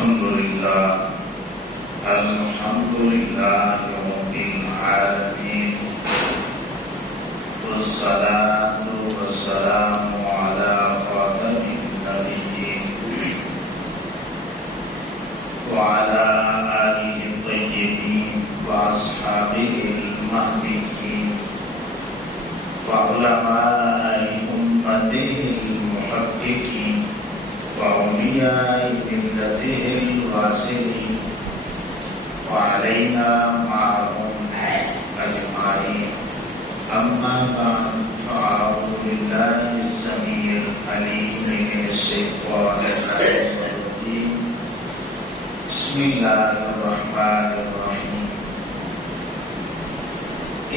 الحمد لله رب العالمين والصلاة والسلام على خاتم النبيين وعلى آله الطيبين وأصحابه المهديين وعلماء أمته المحققين وأولياء ملته الواسعين وعلينا معهم أجمعين. أما بعد فأعوذ بالله السميع العليم من الشيطان الرجيم. بسم الله الرحمن الرحيم.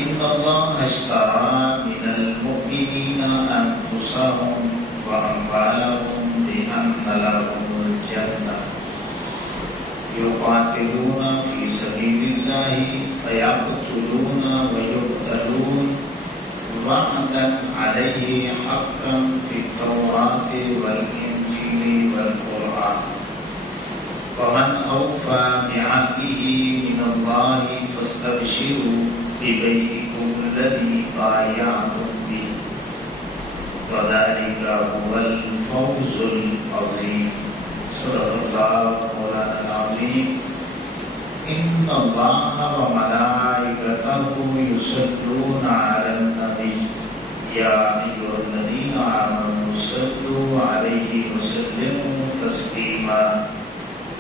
إن الله اشترى من المؤمنين أنفسهم وأموالهم بأن لهم الجنة يقاتلون في سبيل الله فيقتلون ويقتلون وعدا عليه حقا في التوراة والإنجيل والقرآن ومن أوفى بعهده من الله فاستبشروا ببيعكم الذي بايعتم به وذلك هو الفوز العظيم. صدق الله مولانا العظيم. إن الله وملائكته يصلون على النبي يا أيها الذين آمنوا صلوا عليه وسلموا تسليما.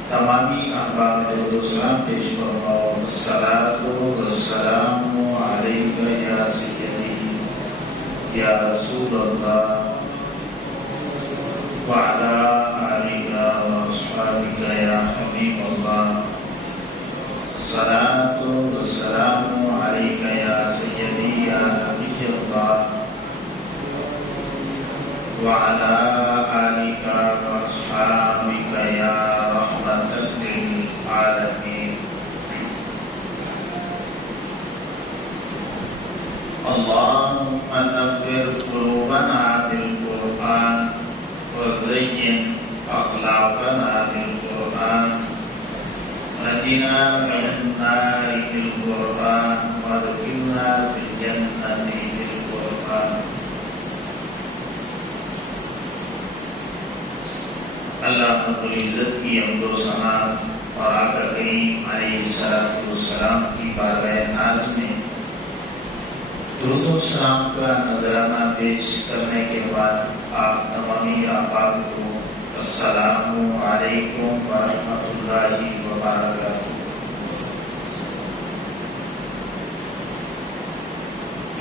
تمامی احباب درود و سلام پیش فرماؤ. الصلاۃ والسلام علیک یا سیدی یا رسول اللہ وعلی آلک واصحابک یا حبیب اللہ. الصلاۃ والسلام علیک یا سیدی یا نبی اللہ وعلی آلک واصحابک یا رحمۃ للعالمین. اللهم نور قلوبنا بالقرآن وزين أخلاقنا بالقرآن ونجنا من النار بالقرآن وادخلنا في الجنة بالقرآن. اللہ رب العزت کی حمد و ثنا اور آقا کریم علیہ السلام کی بارگاہ ناز میں درود و سلام کا نذرانہ پیش کرنے کے بعد آپ تمامی احباب کو السلام علیکم ورحمۃ اللہ وبرکاتہ.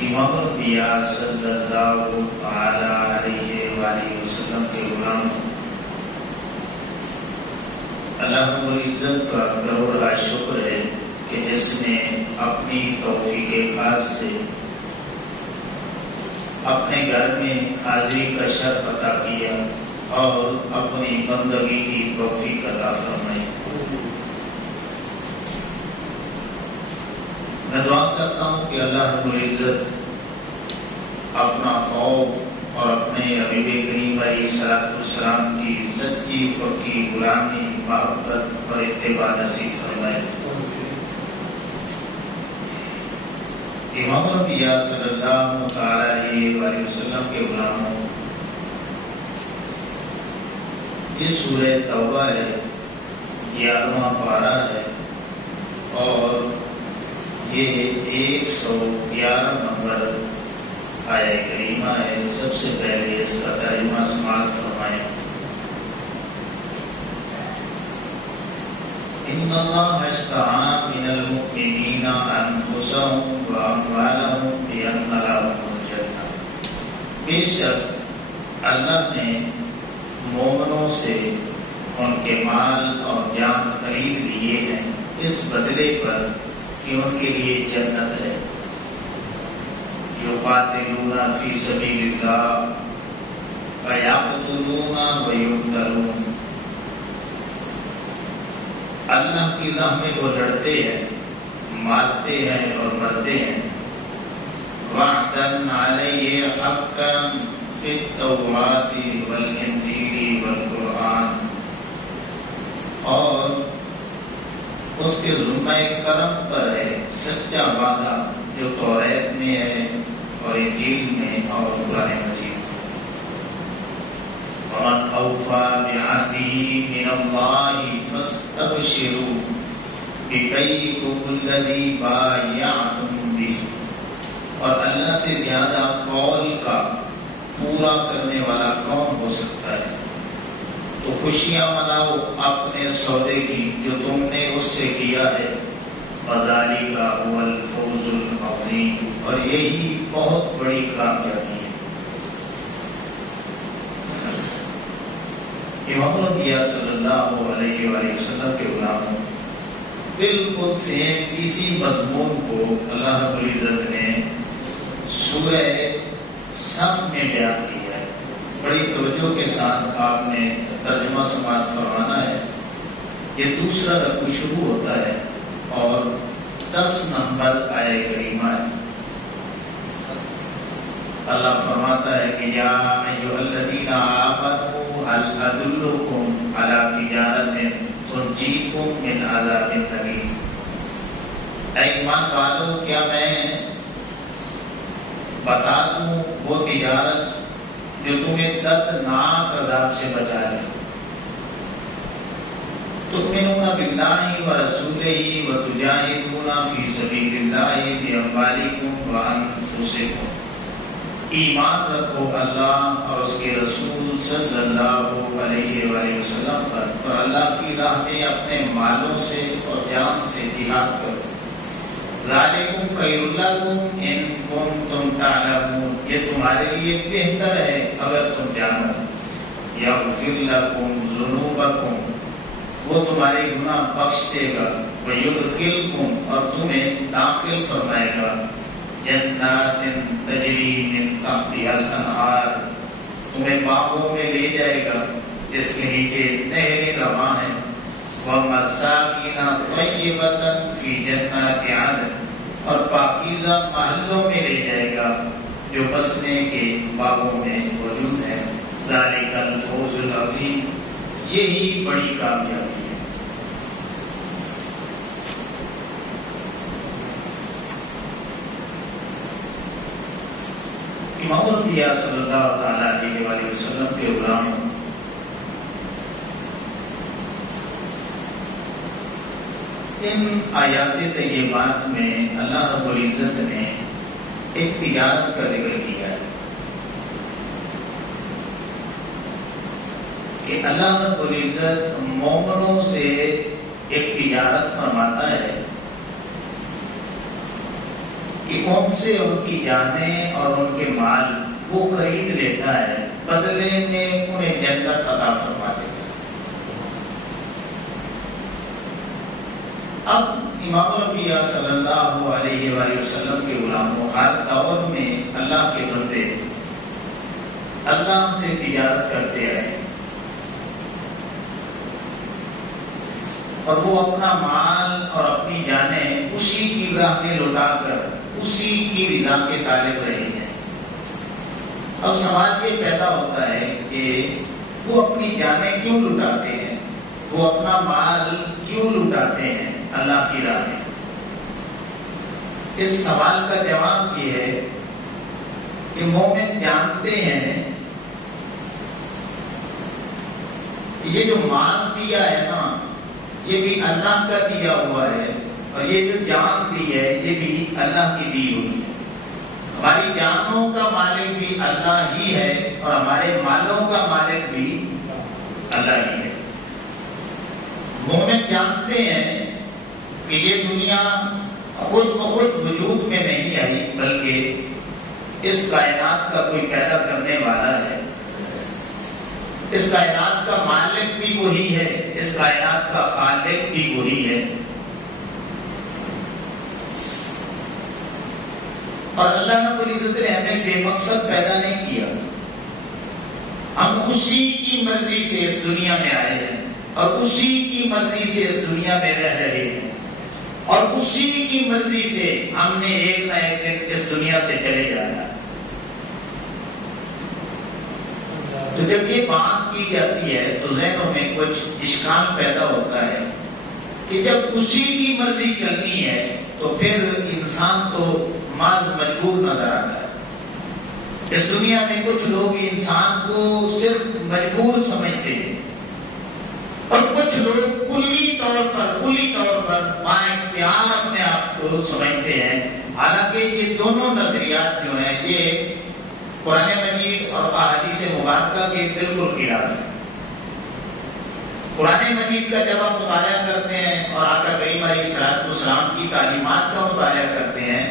امام الانبیاء صلی اللہ تعالی علیہ وآلہ وسلم کے غلاموں، اللہ رب العزت کا کروڑ لاکھ شکر ہے کہ جس نے اپنی توفیق خاص سے اپنے گھر میں حاضری کا شرف عطا کیا اور اپنی بندگی کی توفیق عطا فرمائی. میں دعا کرتا ہوں کہ اللہ رب العزت اپنا خوف اور اپنے حبیب کریم علیہ السلام کی سچی پکی غلامی محبت اور اتباع نصیب فرمائے. امام الانبیاء صلی اللہ تعالی علیہ وآلہ وسلم کے غلاموں، یہ سورہ توبہ ہے، 11واں پارہ ہے اور یہ 111 نمبر آیہ کریمہ ہے. سب سے پہلے اس کا ترجمہ سماعت فرمائیں. ان اللہ اشترى من المؤمنین انفسهم واموالهم بان لهم الجنہ. بے شک اللہ نے مومنوں سے ان کے مال اور جان خرید لیے ہیں اس بدلے پر کہ ان کے لیے جنت ہے. یقاتلون فی سبیل اللہ فیقتلون ویقتلون. اللہ کی راہ میں وہ لڑتے ہیں، مارتے ہیں اور مرتے ہیں. وعدا علیہ حقا فی التوراة والانجیل والقرآن. اور اس کے ذمہ کرم پر ہے سچا وعدہ جو توریت میں ہے اور انجیل میں اور قرآن مجید میں۔ وَمَنْ أَوْفَىٰ بِعَهْدِهِ مِنَ اللَّهِ فَاسْتَبْشِرُوا بِبَيْعِكُمُ الَّذِي بَايَعْتُم بِهِ۔ اور اللہ سے زیادہ قول کا پورا کرنے والا کون ہو سکتا ہے؟ تو خوشیاں مناؤ اپنے سودے کی جو تم نے اس سے کیا ہے، وَذَلِكَ هُوَ الْفَوْزُ الْعَظِيمُ، اور یہی بہت بڑی کامیابی ہے۔ امام الانبیاء صلی اللہ علیہ وآلہ وسلم کے غلاموں بالکل سیم اسی مضمون کو اللہ رب العزت نے سورہ صف میں بیان کیا ہے۔ بڑی توجہ کے ساتھ آپ نے ترجمہ سماعت فرمانا ہے۔ یہ دوسرا رکوع شروع ہوتا ہے اور 10 نمبر آیہ کریمہ ہے۔ اللہ فرماتا ہے کہ یا ایھا الذین آمنوا هل ادلکم علی تجارۃ تنجیکم من عذاب الیم۔ اے ایمان والو، کیا میں بتا دوں وہ تجارت جو تمہیں دردناک عذاب سے بچائے؟ تؤمنون باللہ ورسولہ وتجاہدون فی سبیل اللہ باموالکم وانفسکم۔ ایمان رکھو اللہ اور اس کے رسول صلی اللہ علیہ وآلہ وسلم پر، اور اللہ کی راہ میں اپنے مالوں سے اور جان سے جہاد کرو۔ ذالکم خیر لکم ان کنتم تعلمون، یہ تمہارے لیے بہتر ہے اگر تم جانو۔ یغفر لکم ذنوبکم، وہ تمہارے گناہ بخش دے گا۔ ویدخلکم، اور تمہیں داخل فرمائے گا جنات تجری من تحتها الانہار، تمہیں باغوں میں لے جائے گا جس کے نیچے نہریں رواں ہیں۔ ومساکن طیبۃ فی جنات عدن، اور پاکیزہ محلوں میں لے جائے گا جو بسنے کے باغوں میں موجود ہیں۔ ذالک الفوز العظیم، یہی بڑی کامیابی ہے۔ امام الانبیاء صلی اللہ تعالیٰ علیہ وآلہ وسلم کے غلاموں، ان آیات طیبات میں اللہ رب العزت نے ایک تجارت کا ذکر کیا ہے کہ اللہ رب العزت مومنوں سے ایک تجارت فرماتا ہے کہ ان سے ان کی جانیں اور ان کے مال وہ خرید لیتا ہے، بدلے میں انہیں جنت عطا فرما دیتا ہے۔ اب امام الانبیاء صلی اللہ علیہ وآلہ وسلم کے غلاموں، ہر دور میں اللہ کے بندے اللہ سے تجارت کرتے رہے، اور وہ اپنا مال اور اپنی جانیں اسی کی راہ میں لوٹا کر اسی کی رضا کے طالب رہے ہیں۔ اب سوال یہ پیدا ہوتا ہے کہ وہ اپنی جانیں کیوں لٹاتے ہیں، وہ اپنا مال کیوں لٹاتے ہیں اللہ کی راہ میں؟ اس سوال کا جواب یہ ہے کہ مومن جانتے ہیں یہ جو مال دیا ہے نا، یہ بھی اللہ کا دیا ہوا ہے، اور یہ جو جان دی ہے یہ بھی اللہ کی دی ہوئی ہے۔ ہماری جانوں کا مالک بھی اللہ ہی ہے اور ہمارے مالوں کا مالک بھی اللہ ہی ہے۔ مومن جانتے ہیں کہ یہ دنیا خود بخود وجود میں نہیں آئی، بلکہ اس کائنات کا کوئی پیدا کرنے والا ہے، اس کائنات کا مالک بھی وہی ہے، اس کائنات کا خالق بھی وہی ہے۔ اور اللہ رب العزت نے ہمیں بے مقصد پیدا نہیں کیا، ہم اسی کی مرضی سے اس دنیا میں آئے ہیں اور اسی کی مرضی سے اس دنیا میں رہ رہے ہیں، اور اسی کی مرضی سے ہم نے ایک نہ ایک دن اس دنیا سے چلے جانا ہے۔ تو تو جب یہ بات کی جاتی ہے تو ذہنوں میں کچھ اشکال پیدا ہوتا ہے کہ جب اسی کی مرضی چلنی ہے تو پھر انسان تو محض مجبور نظر آتا ہے۔ اس دنیا میں کچھ لوگ انسان کو صرف مجبور سمجھتے ہیں اور کچھ لوگ کلی طور پر بااختیار اپنے آپ کو سمجھتے ہیں، حالانکہ یہ دونوں نظریات جو ہیں یہ قرآن مجید اور احادیث مبارکہ کے بالکل خلاف ہے۔ قرآن مجید کا جب ہم مطالعہ کرتے ہیں اور آقا کریم علیہ الصلوۃ والسلام کی تعلیمات کا مطالعہ کرتے ہیں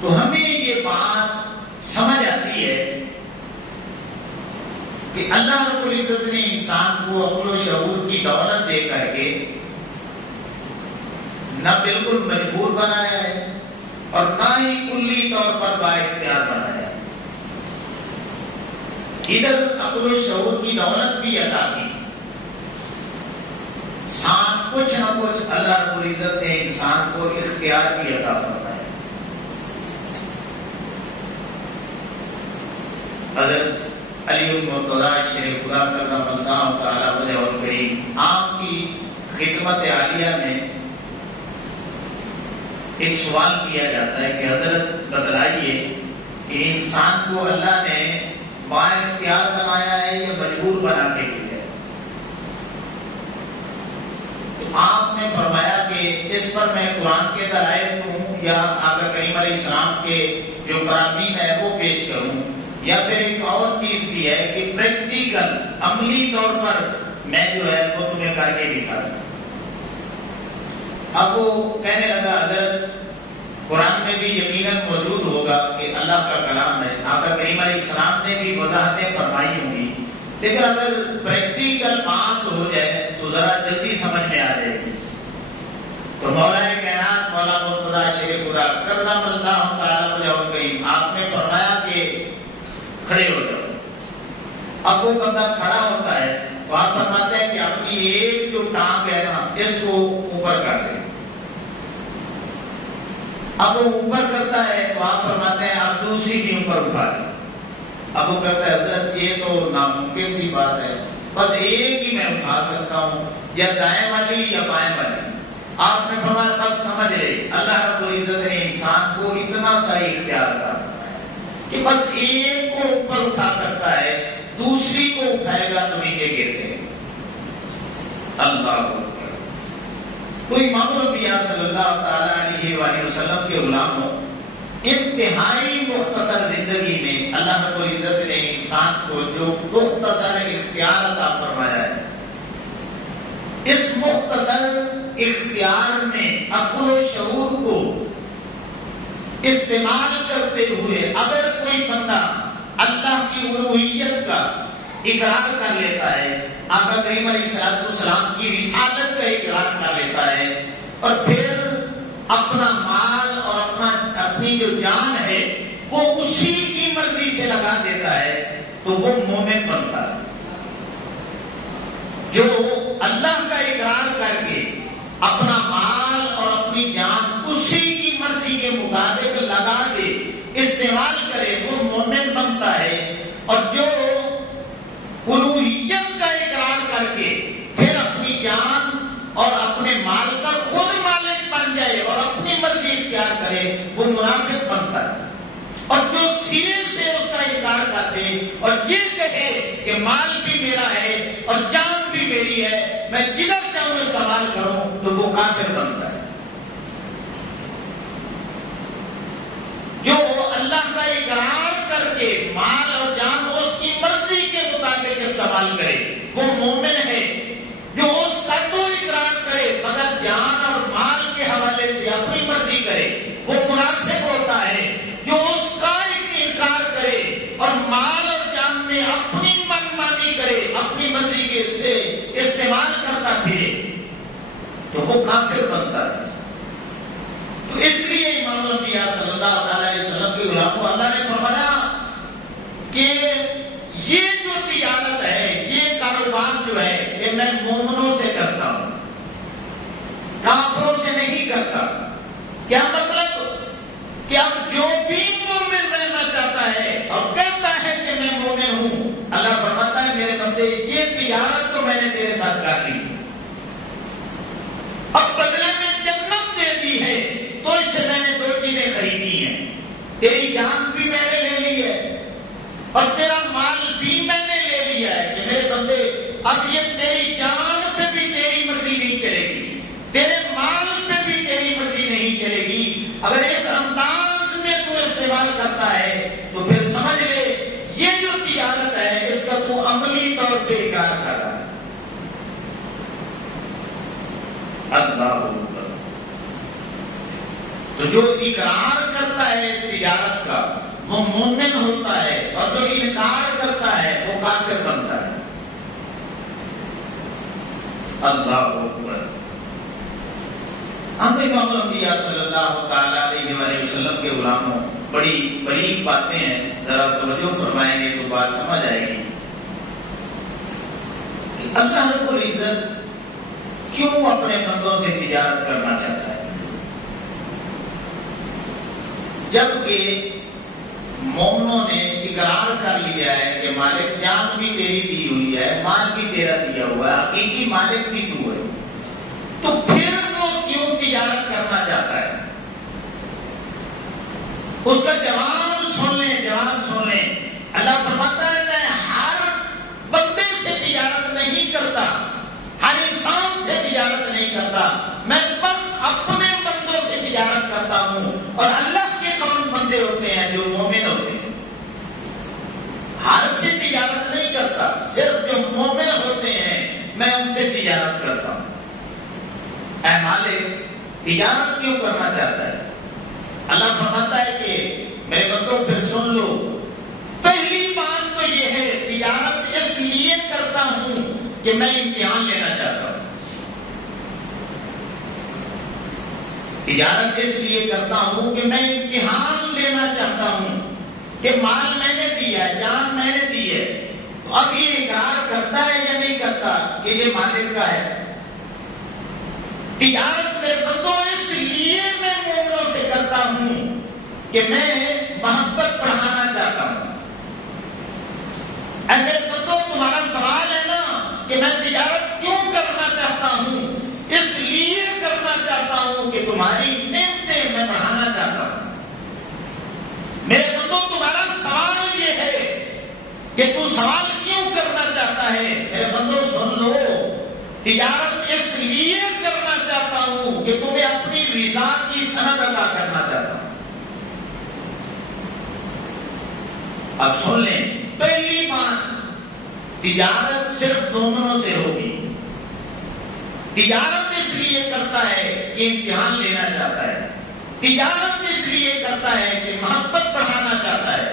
تو ہمیں یہ بات سمجھ آتی ہے کہ اللہ رب العزت نے انسان کو عقل و شعور کی دولت دے کر کے نہ بالکل مجبور بنایا ہے اور نہ ہی کلی طور پر بااختیار بنایا ہے۔ ادھر عقل و شعور کی دولت بھی عطا کی، ساتھ کچھ نہ کچھ اللہ رب العزت نے انسان کو اختیار بھی عطا فرمایا۔ حضرت علی المرتضیٰ شیخ خدا کرم اللہ تعالی وجہ الکریم آپ کی خدمت عالیہ میں ایک سوال کیا جاتا ہے کہ حضرت بتلائیے کہ انسان کو اللہ نے بااختیار بنایا ہے یا مجبور بنا کے دیا ہے؟ تو آپ نے فرمایا کہ اس پر میں قرآن کے دلائل دوں یا آقا کریم علیہ السلام کے جو فرامین ہے وہ پیش کروں، یا پھر ایک اور چیز بھی ہے کہ پریکٹیکل عملی طور پر میں جو ہے وہ تمہیں کر کے دکھا دوں۔ اب وہ کہنے لگا حضرت قرآن میں بھی یقیناً موجود ہوگا کہ اللہ کا کلام ہے، آقا کریم علیہ السلام نے بھی وضاحتیں فرمائی ہوں گی، لیکن اگر پریکٹیکل بات ہو جائے تو ذرا جلدی سمجھ میں آ جائے گی۔ تو مولا کائنات مولا مرتضیٰ شیخ خدا کرم اللہ تعالی وجہ الکریم آپ نے فرمایا کہ کھڑے ہو جاؤ۔ اب وہ بندہ کھڑا ہوتا ہے تو آپ فرماتے ہیں کہ اپنی ایک جو ٹانگ ہے نا اس کو اوپر کر دیں۔ اب وہ اوپر کرتا ہے تو آپ فرماتے ہیں آپ دوسری بھی اوپر اٹھا لیں۔ اب وہ کہتا ہے حضرت یہ تو ناممکن سی بات ہے، بس ایک ہی میں اٹھا سکتا ہوں، یا دائیں والی یا بائیں والی۔ آپ نے فرمایا بس سمجھ لے اللہ رب العزت نے انسان کو اتنا سا اختیار کر کہ بس ایک کو اوپر اٹھا سکتا ہے، دوسری کو اٹھائے گا تو نیچے گرتے ہیں۔ اللہ اکبر۔ تو امام الانبیاء صلی اللہ تعالی علیہ وآلہ وسلم کے غلاموں، انتہائی مختصر زندگی میں اللہ رب العزت نے انسان کو جو مختصر اختیار عطا فرمایا ہے، اس مختصر اختیار میں عقل و شعور کو استعمال کرتے ہوئے اگر کوئی بندہ اللہ کی الوہیت کا اقرار کر لیتا ہے، آقا کریم علیہ السلام کی رسالت کا اقرار کر لیتا ہے، اور پھر اپنا مال اور اپنی جو جان ہے وہ اسی کی مرضی سے لگا دیتا ہے، تو وہ مومن بنتا ہے۔ جو اللہ کا اقرار کر کے اپنا مال اور اپنی جان اسی کی مرضی کے مطابق لگا دے، استعمال کرے، وہ مومن بنتا ہے۔ اور جو الوہیت کا اقرار کر کے پھر اپنی جان اور اپنے مال کا خود مالک بن جائے اور اپنی مرضی اختیار کرے، وہ منافق بنتا ہے۔ اور جو سینے سے اس کا انکار کرتے اور یہ کہے کہ مال بھی میرا ہے اور جان بھی میری ہے، میں جدھر چاہوں استعمال کروں، تو وہ کافر بنتا ہے۔ جو اللہ کا اقرار کر کے مال اور جان اس کی مرضی کے مطابق استعمال کرے، وہ مومن ہے۔ جو اس کا تو اقرار کرے مگر جان اور مال کے حوالے سے اپنی مرضی کرے، وہ منافق ہوتا ہے۔ جو اس کا انکار کرے اور مال اور جان میں اپنی منمانی کرے، اپنی مرضی کے سے استعمال کرتا پھرے، تو وہ کافر بنتا ہے۔ تو اس لیے امام الانبیاء صلی اللہ علیہ وسلم کے غلاموں، اللہ نے فرمایا کہ یہ جو تجارت ہے، یہ کاروبار جو ہے، یہ میں مومنوں سے کرتا ہوں، کافروں سے نہیں کرتا۔ کیا مطلب؟ کہ اب جو بھی مومن رہنا چاہتا ہے اور کہتا ہے کہ میں مومن ہوں، اللہ فرماتا تیری جان بھی میں نے لے لی ہے اور تیرا مال بھی میں نے لے لیا ہے کہ میرے بندے اب یہ تیری جان پہ بھی تیری مرضی نہیں چلے گی، تیرے مال پہ بھی تیری مرضی نہیں چلے گی۔ اگر اس انداز میں تو استعمال کرتا ہے تو پھر سمجھ لے یہ جو تجارت ہے اس کا تو عملی طور پہ اقرار کر رہا ہے۔ اللہ اکبر۔ تو جو اقرار کرتا ہے اس تجارت کا وہ مومن ہوتا ہے، اور جو انکار کرتا ہے وہ کافر بنتا ہے۔ اللہ اکبر۔ ہم امام الانبیاء صلی اللہ تعالی علیہ وآلہ وسلم کے غلاموں، بڑی بریک باتیں ہیں، ذرا توجہ فرمائیں گے تو بات سمجھ آئے گی کہ اللہ رب العزت کیوں اپنے بندوں سے تجارت کرنا چاہتا ہے، جبکہ مومنوں نے اقرار کر لیا ہے کہ مالک جان بھی تیری دی ہوئی ہے، مال بھی تیرا دیا ہوا ہے، حقیقی مالک بھی تو ہے، تو پھر وہ کیوں تجارت کرنا چاہتا ہے؟ اس کا جواب سن لیں، جواب سن لیں۔ اللہ فرماتا ہے میں ہر بندے سے تجارت نہیں کرتا، ہر انسان سے تجارت نہیں کرتا، میں بس اپنے بندوں سے تجارت کرتا ہوں۔ اور اللہ کے کون بندے ہوتے ہیں؟ جو مومن ہوتے ہیں۔ ہر سے تجارت نہیں کرتا، صرف جو مومن ہوتے ہیں میں ان سے تجارت کرتا ہوں۔ اے مالک تجارت کیوں کرنا چاہتا ہے؟ اللہ فرماتا ہے کہ میرے بندوں پھر سن لو، پہلی بات تو یہ ہے تجارت اس لیے کرتا ہوں کہ میں امتحان لینا چاہتا ہوں۔ تجارت اس لیے کرتا ہوں کہ میں امتحان لینا چاہتا ہوں کہ مال میں نے دیا ہے، جان میں نے دی ہے، تو اب یہ اقرار کرتا ہے یا نہیں کرتا کہ یہ مالک کا ہے۔ تجارت میرے بندوں اس لیے میں مومنوں سے کرتا ہوں کہ میں محبت بڑھانا چاہتا ہوں۔ اے میرے بندوں تمہارا سوال ہے نا کہ میں تجارت کیوں کرنا چاہتا ہوں؟ اس لیے کرنا چاہتا ہوں کہ تمہاری نعمتیں میں بڑھانا چاہتا ہوں۔ میرے بندوں تمہارا سوال یہ ہے کہ تو سوال کیوں کرنا چاہتا ہے؟ میرے بندوں سن لو، تجارت اس لیے کرنا چاہتا ہوں کہ تمہیں اپنی رضا کی سند ادا کرنا چاہتا ہوں۔ اب سن لیں، پہلی بات تجارت صرف مومنوں سے ہوگی۔ تجارت اس لیے کرتا ہے کہ امتحان لینا چاہتا ہے، تجارت اس لیے کرتا ہے کہ محبت بڑھانا چاہتا ہے،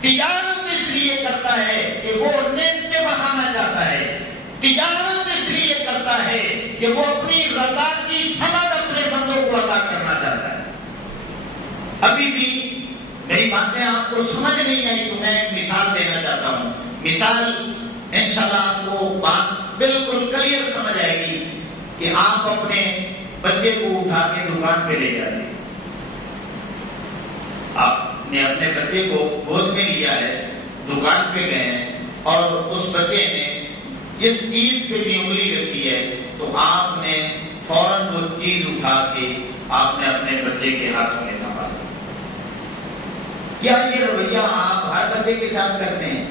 تجارت اس لیے کرتا ہے کہ وہ نعمتیں بڑھانا چاہتا ہے، تجارت اس لیے کرتا ہے کہ وہ اپنی رضا کی سند اپنے بندوں کو ادا کرنا چاہتا ہے۔ ابھی بھی میری باتیں آپ کو سمجھ نہیں آئی تو میں ایک مثال دینا چاہتا ہوں۔ مثال انشاءاللہ آپ کو بات بالکل کلیئر سمجھ آئے گی کہ آپ اپنے بچے کو اٹھا کے دکان پہ لے جاتے ہیں، آپ نے اپنے بچے کو گود میں لیا ہے، دکان پہ گئے ہیں اور اس بچے نے جس چیز پہ بھی انگلی رکھی ہے تو آپ نے فوراً وہ چیز اٹھا کے آپ نے اپنے بچے کے ہاتھوں میں تھما دی۔ کیا یہ رویہ آپ ہر بچے کے ساتھ کرتے ہیں؟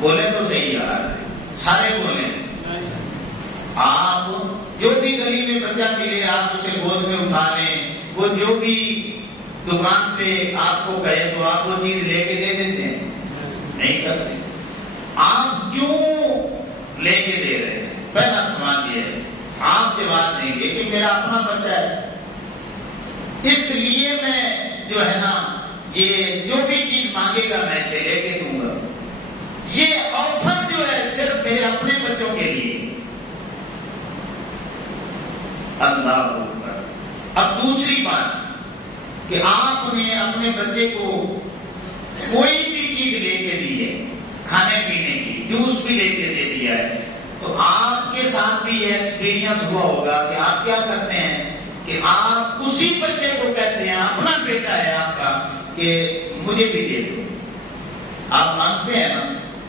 بولے تو صحیح یار، سارے بولیں۔ آپ جو بھی گلی میں بچہ ملے آپ اسے گود میں اٹھا لیں، وہ جو بھی دکان پہ آپ کو کہے تو آپ وہ چیز لے کے دے دیتے ہیں؟ نہیں کرتے۔ آپ کیوں لے کے دے رہے ہیں؟ پہلا سوال یہ ہے، آپ جواب دیں گے کہ میرا اپنا بچہ ہے، اس لیے میں جو ہے نا یہ جو بھی چیز مانگے گا میں اسے لے کے دوں گا۔ یہ آفر جو ہے صرف میرے اپنے بچوں کے لیے۔ اللہ اکبر۔ اب دوسری بات کہ آپ نے اپنے بچے کو کوئی بھی چیز لے کے دی ہے، کھانے پینے کی، جوس بھی لے کے دے دیا ہے، تو آپ کے ساتھ بھی یہ ایکسپیرینس ہوا ہوگا کہ آپ کیا کرتے ہیں کہ آپ اسی بچے کو کہتے ہیں، اپنا بیٹا ہے آپ کا، کہ مجھے بھی دے دو۔ آپ مانگتے ہیں نا،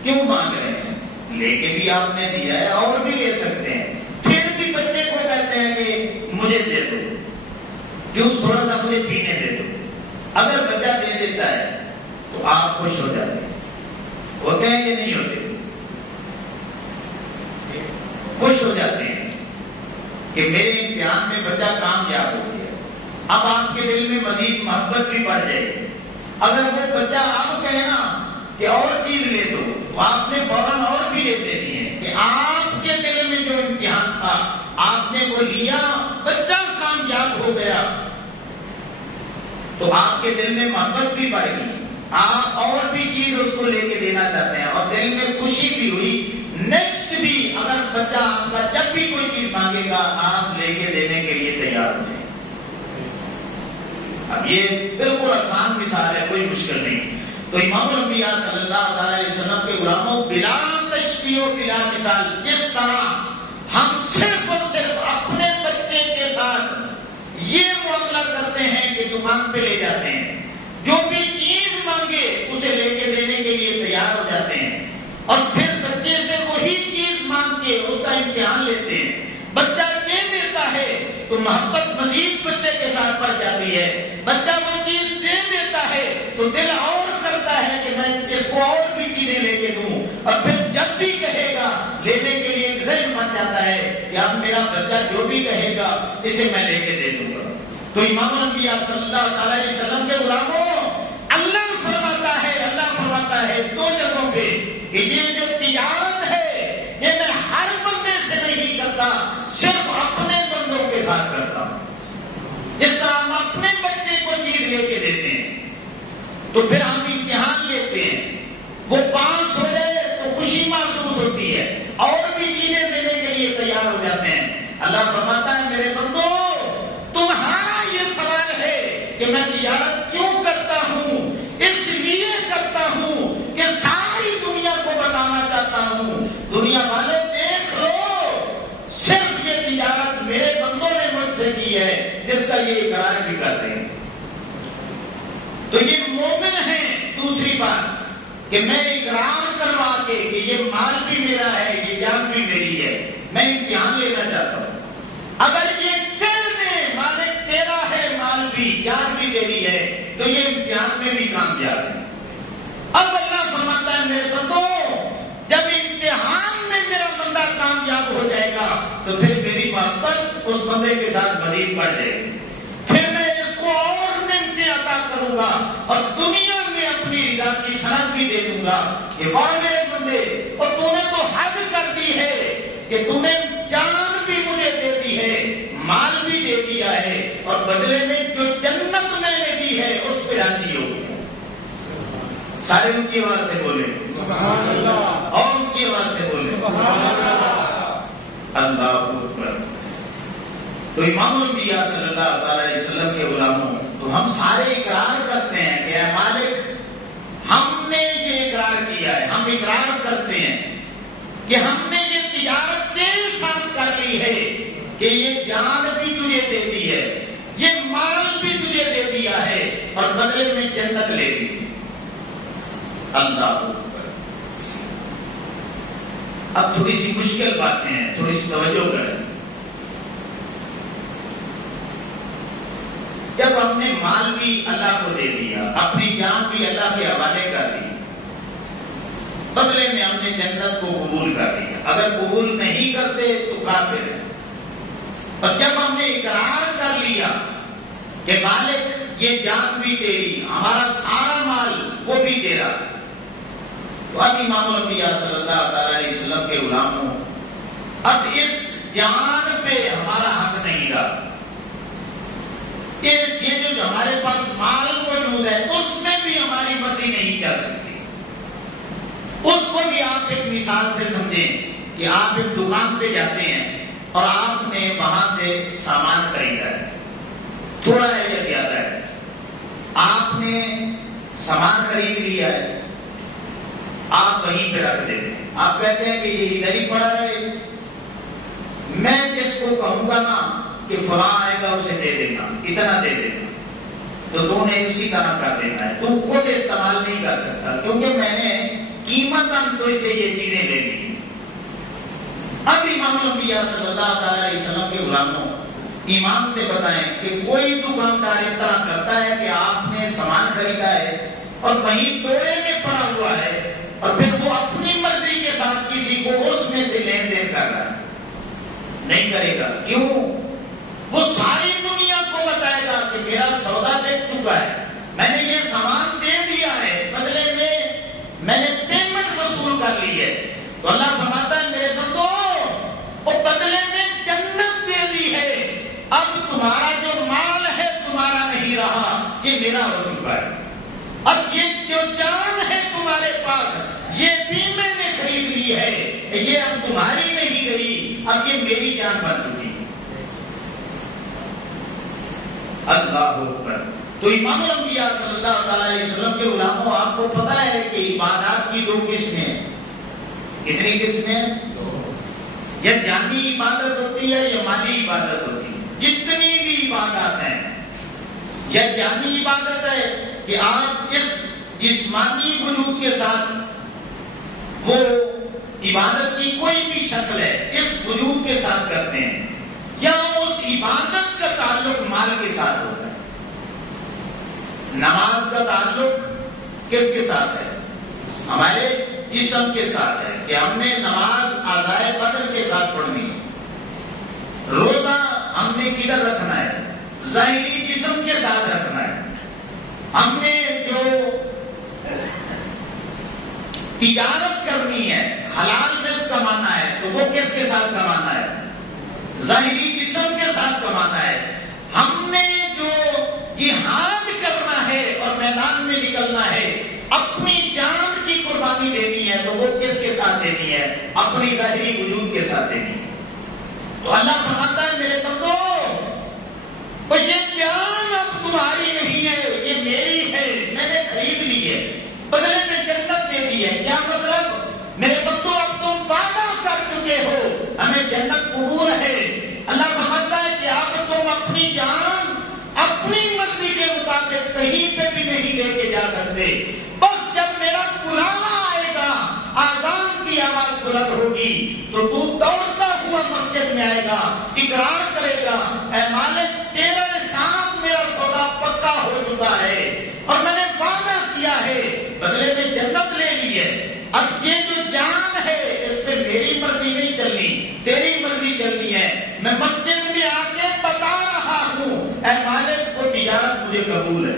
کیوں مانگ رہے ہیں؟ لے کے بھی آپ نے دیا ہے اور بھی لے سکتے ہیں، پھر بھی بچے کو کہتے ہیں کہ مجھے دے دو جوس، تھوڑا سا مجھے پینے دے دو۔ اگر دیتا ہے تو آپ خوش ہو جاتے ہیں. ہوتے ہیں کہ نہیں ہوتے؟ خوش ہو جاتے ہیں کہ میرے امتحان میں بچہ کامیاب ہو گیا. اب آپ کے دل میں مزید محبت بھی بڑھ جائے گی. اگر وہ بچہ آپ کہے نا کہ اور چیز لے دو تو آپ نے فوراً اور بھی لے دینی ہے کہ آپ کے دل میں جو امتحان تھا آپ نے وہ لیا, بچہ کامیاب ہو گیا تو آپ کے دل میں محبت بھی بڑھ گئی, آپ اور بھی چیز اس کو لے کے دینا چاہتے ہیں اور دل میں خوشی بھی ہوئی. نیکسٹ بھی اگر بچہ آپ کا جب بھی کوئی چیز مانگے گا آپ لے کے دینے کے لیے تیار ہو جائیں. اب یہ بالکل آسان مثال ہے, کوئی مشکل نہیں. تو امام الانبیاء صلی اللہ علیہ وسلم کے غلاموں بلا تشبیہ و بلا مثال جس طرح ہم صرف اور صرف اپنے بچے کے ساتھ یہ معاملہ کرتے ہیں کہ دکان پہ لے جاتے ہیں, جو بھی چیز مانگے اسے لے کے دینے کے لیے تیار ہو جاتے ہیں اور پھر بچے سے وہی چیز مانگ کے اس کا امتحان لیتے ہیں. بچہ دے دیتا ہے تو محبت مزید بچے کے ساتھ بڑھ جاتی ہے. بچہ وہ چیز دے دیتا ہے تو دل اور کرتا ہے کہ میں اس کو اور بھی چیزیں لے کے دوں, اور پھر جب بھی کہے گا لینے کے لیے ذہن بن جاتا ہے کہ اب میرا بچہ جو بھی کہے گا اسے میں لے کے دے دوں گا. تو امام الانبیاء صلی اللہ علیہ وسلم کے غلاموں اللہ فرماتا ہے دو جگہوں پہ کہ یہ جو تجارت ہے یہ میں ہر بندے سے نہیں کرتا, صرف اپنے بندوں کے ساتھ کرتا ہوں. جس طرح ہم اپنے بچے کو چیز لے کے دیتے ہیں تو پھر ہم امتحان لیتے ہیں, وہ پاس ہو جائے تو خوشی محسوس ہوتی ہے, اور بھی چیزیں دینے کے لیے تیار ہو جاتے ہیں. اللہ فرماتا ہے میرے بندو تمہارا یہ سوال ہے کہ میں تجارت کیوں کرتا ہوں, اس لیے کرتا ہوں کہ ساری دنیا کو بتانا چاہتا ہوں, دنیا والے دیکھ لو صرف یہ تجارت میرے بندوں نے مجھ سے کی ہے, جس کا یہ اقرار بھی کرتے ہیں. تو یہ مومن ہے. دوسری بات کہ میں اقرار کروا کے کہ یہ مال بھی میرا ہے, یہ جان بھی میری ہے, میں امتحان لینا چاہتا ہوں. اگر یہ کہہ دے مالک تیرا ہے, مال بھی جان بھی تیری ہے, تو یہ امتحان میں بھی کامیاب ہے. اب اللہ فرماتا ہے میرے بندو جب امتحان میں میرا بندہ کامیاب ہو جائے گا تو پھر میری محبت اس بندے کے ساتھ مزید بڑھ جائے گی. پھر میں اس کو اور نعمتیں عطا کروں گا اور دنیا میں اپنی رضا کی صنعت بھی دے دوں گا کہ واہ میرے بندے, اور تو نے تو حد کر دی ہے کہ تم نے جان بھی مجھے دے دی ہے, مال بھی دے دیا ہے, اور بدلے میں جو جنت میں نے دی ہے اس پہ راضی ہو گیا. سارے ان کی آواز سے بولے سبحان اللہ, اور ان کی آواز سے بولے سبحان اللہ. اللہ اکبر. تو امام الانبیاء صلی اللہ علیہ وسلم کے غلاموں تو ہم سارے اقرار کرتے ہیں کہ اے مالک ہم نے یہ اقرار کیا ہے, ہم اقرار کرتے ہیں کہ ہم نے یہ تجارت تیرے ساتھ کر لی ہے کہ یہ جان بھی تجھے دے دی ہے, یہ مال بھی تجھے دے دیا ہے, اور بدلے میں جنت لے دی. اللہ اکبر. اب تھوڑی سی مشکل باتیں ہیں, تھوڑی سی توجہ کریں. جب ہم نے مال بھی اللہ کو دے دیا, اپنی جان بھی اللہ کے حوالے کر دی, بدلے میں ہم نے جنت کو قبول کر لیا. اگر قبول نہیں کرتے تو کافر ہے. اور جب ہم نے اقرار کر لیا کہ مالک یہ جان بھی تیری, ہمارا سارا مال وہ بھی تیرا, تو اب امام الانبیاء صلی اللہ علیہ وسلم کے غلاموں اب اس جان پہ ہمارا حق نہیں رہا. یہ جو ہمارے پاس مال موجود ہے اس میں بھی ہماری مرضی نہیں چل سکتی. اس کو بھی آپ ایک مثال سے سمجھیں کہ آپ ایک دکان پہ جاتے ہیں اور آپ نے وہاں سے سامان خریدا ہے, تھوڑا ہے یا زیادہ ہے, آپ نے سامان خرید لیا ہے, آپ وہیں پہ رکھ دیتے ہیں. آپ کہتے ہیں کہ یہ ادھر ہی پڑا رہے, میں جس کو کہوں گا نا کہ فلاں آئے گا اسے دے دینا, اتنا دے دینا, تو تو نے اسی طرح کر دینا ہے, تو خود استعمال نہیں کر سکتا کیونکہ میں نے قیمتاً تو اسے یہ چیزیں لے لی. اب امام الانبیاء صلی اللہ علیہ وسلم کے غلاموں ایمان سے بتائیں کہ کوئی دکاندار اس طرح کرتا ہے کہ آپ نے سامان خریدا ہے اور کہیں توڑے میں پڑا ہوا ہے اور پھر وہ اپنی مرضی کے ساتھ کسی کو اس میں سے لین دین کر رہا ہے؟ نہیں کرے گا. کیوں؟ وہ ساری دنیا کو بتائے گا کہ میرا سودا بک چکا ہے، میں نے یہ سامان دے دیا ہے، بدلے میں نے پیمنٹ وصول کر لی ہے. تو اللہ فرماتا ہے میرے بندو، وہ بدلے میں جنت دے دی ہے، اب تمہارا جو مال ہے تمہارا نہیں رہا، یہ میرا ہو چکا ہے. اب یہ جو جان ہے تمہارے پاس یہ بھی میں نے خرید لی ہے، یہ اب تمہاری نہیں گئی، اب یہ میری جان بن چکی ہے. اللہ اکبر. تو امام الانبیاء صلی اللہ تعالی علیہ وسلم کے علماء، آپ کو پتا ہے کہ عبادات کی 2 قسمیں ہیں. کتنی قسمیں ہیں؟ یا جانی عبادت ہوتی ہے یا مالی عبادت ہوتی ہے. جتنی بھی عبادات ہیں، یا جانی عبادت ہے کہ آپ اس جسمانی وجود کے ساتھ، وہ عبادت کی کوئی بھی شکل ہے اس وجود کے ساتھ کرتے ہیں، یا اس عبادت کا تعلق مال کے ساتھ ہوتا ہے. نماز کا تعلق کس کے ساتھ ہے؟ ہمارے جسم کے ساتھ ہے کہ ہم نے نماز اعضائے بدن کے ساتھ پڑھنی ہے. روزہ ہم نے کدھر رکھنا ہے؟ ظاہری جسم کے ساتھ رکھنا ہے. ہم نے جو تجارت کرنی ہے، حلال رزق کمانا ہے، تو وہ کس کے ساتھ کمانا ہے؟ ظاہری جسم کے ساتھ کمانا ہے. ہم نے جو جہاد کرنا ہے اور میدان میں نکلنا ہے، اپنی جان کی قربانی دینی ہے، تو وہ کس کے ساتھ دینی ہے؟ اپنی ظاہری وجود کے ساتھ دینی ہے. تو اللہ فرماتا ہے میرے بندو، یہ جان اب تمہاری نہیں ہے، یہ میری ہے، میں نے خرید لی ہے، بدلے میں جنت دے دی ہے. کیا مطلب؟ میرے بندو اب تم وعدہ کر چکے ہو، ہمیں جنت قبول ہے. اللہ فرماتا ہے کہ اب تم اپنی جان اپنی مرضی کے مطابق کہیں پہ بھی نہیں لے کے جا سکتے. بس جب میرا بلاوا آئے گا، آذان کی آواز بلند ہوگی، تو دوڑتا ہوا مسجد میں آئے گا، اقرار کرے گا، اے مالک تیرے ساتھ میرا سودا پکا ہو چکا ہے اور میں نے وعدہ کیا ہے، بدلے میں جنت لے لی ہے. اب یہ جو جان ہے اس پہ میری مرضی نہیں چلنی، تیری مرضی چلنی ہے. میں مسجد میں آ کے بتا رہا ہوں، اے مالک وہ تجارت مجھے قبول ہے.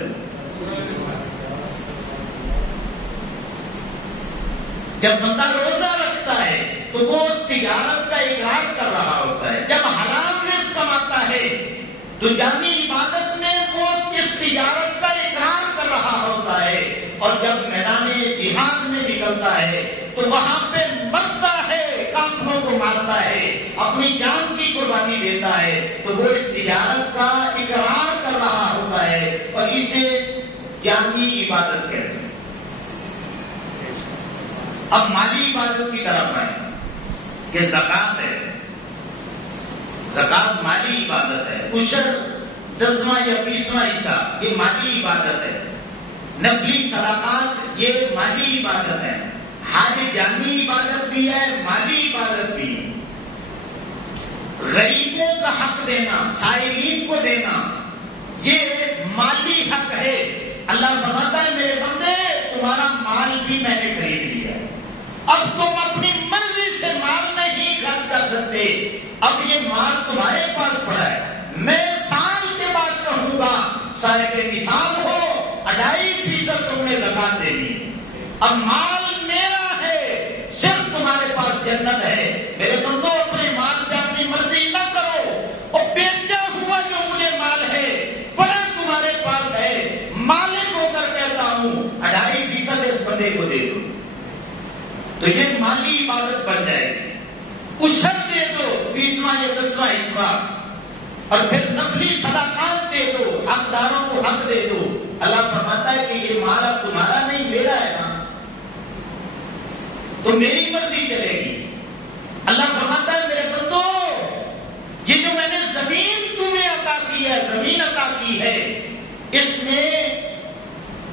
جب بندہ روزہ رکھتا ہے تو وہ اس تجارت کا اقرار کر رہا ہوتا ہے. جب حلال رزق کماتا ہے تو جانی عبادت میں وہ اس تجارت کا اقرار کر رہا ہوتا ہے. اور جب میدان جہاد میں نکلتا ہے تو وہاں پہ مرتا ہے، کافروں کو مارتا ہے، اپنی جان کی قربانی دیتا ہے، تو وہ اس تجارت کا اقرار کر رہا ہوتا ہے، اور اسے جانی عبادت کہتے ہیں. اب مالی عبادت کی طرف آئیں کہ زکوٰۃ ہے. زکوٰۃ مالی عبادت ہے. عشر 10واں یا 20واں حصہ یہ مالی عبادت ہے. نفلی صدقات یہ مالی عبادت ہے. حج جانی عبادت بھی ہے، مالی عبادت بھی ہے. غریبوں کا حق دینا، سائلین کو دینا، یہ مالی حق ہے. اللہ فرماتا ہے میرے بندے تمہارا مال بھی میں نے خرید لیا. اب تم اپنی مرضی سے مال نہیں خرچ کر سکتے. اب یہ مال تمہارے پاس پڑا ہے. میں سال کے بعد کہوں گا صاحب نصاب ہو، 2.5% تم نے زکات دے دی. اب مال میرا ہے، صرف تمہارے پاس جنت ہے. میرے بندو اپنے مال پہ اپنی مرضی نہ کرو. اور بیچا ہوا جو مجھے مال ہے بڑا تمہارے پاس ہے، مالک ہو کر کہتا ہوں 2.5% اس بندے کو دے دو، تو یہ مالی عبادت بن جائے گی. عشر دے دو 20واں یا 10واں حصہ، اور پھر نفلی صدقات دے دو، حقداروں کو حق دے دو. اللہ فرماتا ہے کہ یہ مال اب تمہارا نہیں میرا ہے نا، تو میری مرضی چلے گی. اللہ فرماتا ہے میرے بندو یہ جو میں نے زمین تمہیں عطا کی ہے، زمین عطا کی ہے، اس میں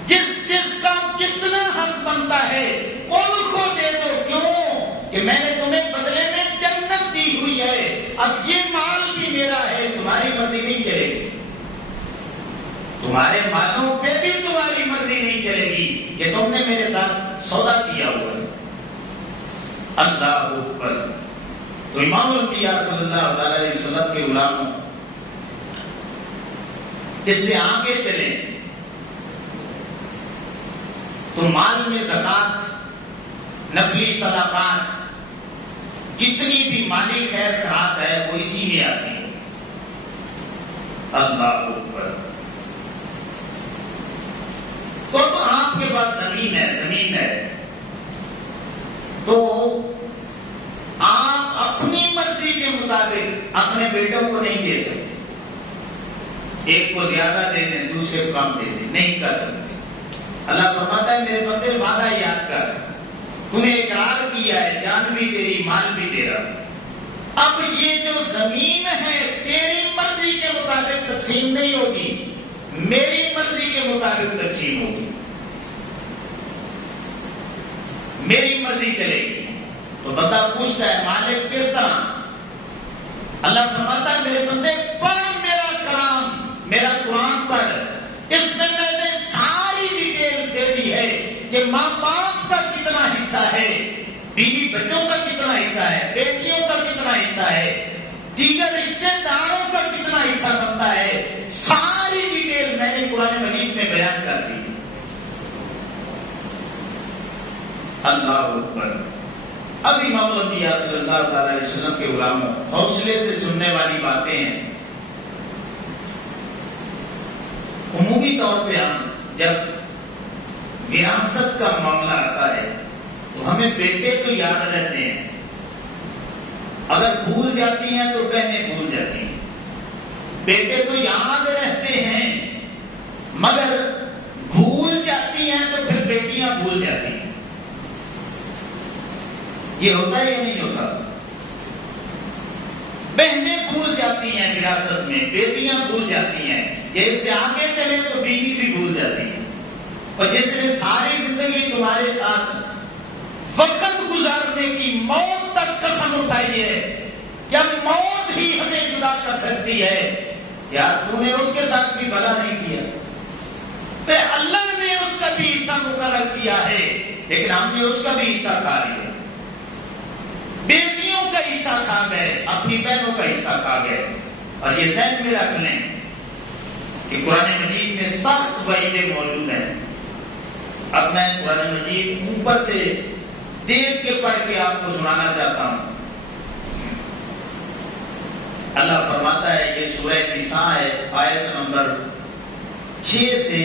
جس جس کا جتنا حق بنتا ہے ان کو دے دو. کیوں کہ میں نے تمہیں بدلے میں جنت دی ہوئی ہے. اب یہ مال بھی میرا ہے، تمہاری مرضی تمہارے مالوں پہ بھی تمہاری مرضی نہیں چلے گی کہ تم نے میرے ساتھ سودا کیا ہوا ہے۔ اللہ اکبر۔ تو امام الانبیاء صلی اللہ علیہ وسلم کے غلاموں، اس سے آگے چلیں تو مال میں زکوٰۃ، نفلی صدقات، جتنی بھی مالی خیر خیرات ہے وہ اسی میں آتی ہے۔ اللہ اکبر۔ تو اب آپ کے پاس زمین ہے تو آپ اپنی مرضی کے مطابق اپنے بیٹوں کو نہیں دے سکتے، ایک کو زیادہ دے دیں دوسرے کو کم دے دیں، نہیں کر سکتے۔ اللہ فرماتا ہے میرے بندے وعدہ یاد کر، تو نے اقرار کیا ہے، جان بھی تیری مال بھی تیرا، اب یہ جو زمین ہے تیری مرضی کے مطابق تقسیم نہیں ہوگی، میری مرضی کے مطابق تقسیم ہوگی، میری مرضی چلے گی۔ تو بندہ پوچھتا ہے مالک کس طرح؟ اللہ فرماتا ہے میرے بندے پڑھ میرا کلام، میرا قرآن پڑھ، اس میں میں نے ساری ڈیٹیل دے دی ہے کہ ماں باپ کا کتنا حصہ ہے، بیوی بچوں کا کتنا حصہ ہے، بیٹیوں کا کتنا حصہ ہے، دیگر رشتے داروں کا کتنا حصہ بنتا ہے، ساری ڈیٹیل میں نے قرآن مجید میں بیان کر دی۔ اللہ اکبر۔ اب امام الانبیاء صلی اللہ علیہ وسلم کے غلاموں، حوصلے سے سننے والی باتیں ہیں۔ عمومی طور پہ ہم جب وراثت کا معاملہ آتا ہے تو ہمیں بیٹے تو یاد رہتے ہیں، اگر بھول جاتی ہیں تو بہنیں بھول جاتی ہیں، بیٹے تو یاد رہتے ہیں مگر بھول جاتی ہیں تو پھر بیٹیاں بھول جاتی ہیں۔ یہ ہوتا ہے یا نہیں ہوتا؟ بہنیں بھول جاتی ہیں وراثت میں، بیٹیاں بھول جاتی ہیں، یہ اس سے آگے چلے تو بیوی بھی بھول جاتی ہے۔ اور جس نے ساری زندگی تمہارے ساتھ وقت گزارنے کی موت تک قسم اٹھائی ہے، کیا موت ہی ہمیں جدا کر سکتی ہے؟ یار تو نے اس کے ساتھ بھی بھلا نہیں کیا، تو اللہ نے اس کا بھی حصہ مقرر کیا ہے، لیکن ہم نے اس کا بھی حصہ کھا لیا۔ بیٹیوں کا حصہ کھا گئے، اپنی بہنوں کا حصہ کھا گئے۔ اور یہ ذہن میں رکھ لیں کہ قرآن مجید میں سخت وعیدیں موجود ہیں۔ اب میں قرآن مجید اوپر سے دیکھ کے پڑھ کے آپ کو سنانا چاہتا ہوں۔ اللہ فرماتا ہے، یہ سورہ نساء ہے، آیت نمبر 6 سے